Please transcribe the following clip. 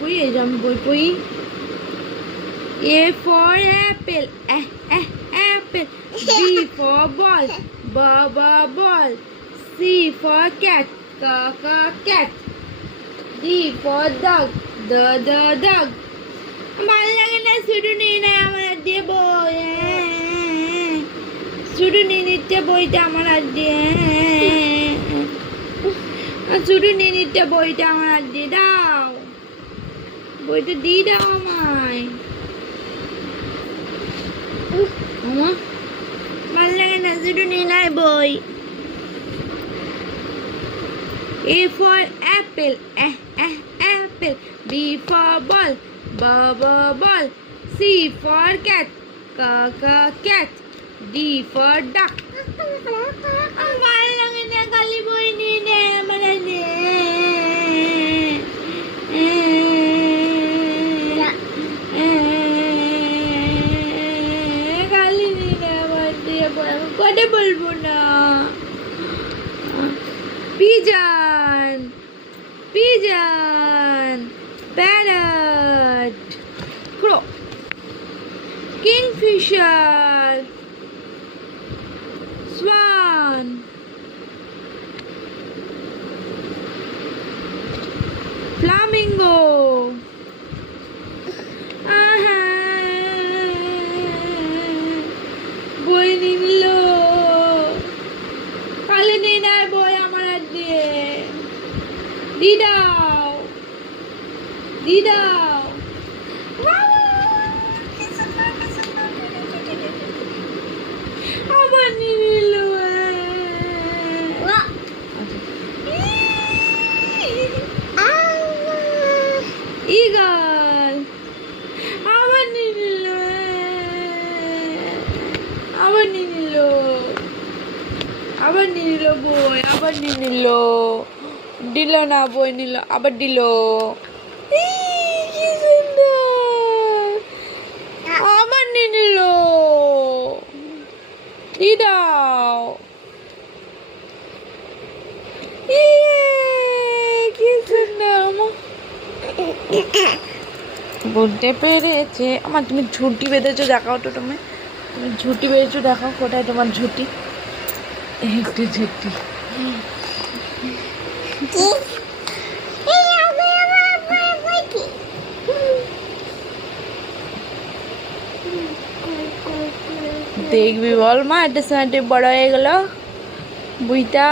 পই এই যে আমি বই পই A for apple apple B for ball ball C for cat cat D for dog dog ভালো লাগে না শুধু নিয়ে নেয় আমার দিয়ে বই শুধু নিয়ে নিচ্ছে বইটা আমার হাত দিয়ে শুধু নিয়ে নিচ্ছে বইটা আমার হাত দিয়ে দাও বইটা দিয়ে দাও আমায় ভালো লাগে না শুধু নিয়ে নেয় বই A for apple apple B for ball ball C for cat cat D for duck ভালো লাগে না খালি বই নিয়ে নেয় আমার খালি নিয়ে নেয় আমার দিয়ে কথা বলবো না pigeon parrot crow kingfisher swan flamingo বই নিল কালে নেই না বই আমার হাত দিয়ে দি দাও আবার নিয়ে নিল ঈগল আবার নিয়ে নিল বই আবার নিয়ে নিল দিল না বই নিল আবার দিল আবার নিয়ে নিল দি দাও কি সুন্দর বলতে পেরেছে আমার তুমি ঝুঁটি বেঁধেছো দেখাও তো তুমি ঝুঁটি বেঁধেছো দেখাও কোথায় তোমার ঝুঁটি একটু ঝুঁটি দেখবি বল মা একটা সময় বড় হয়ে গেল বইটা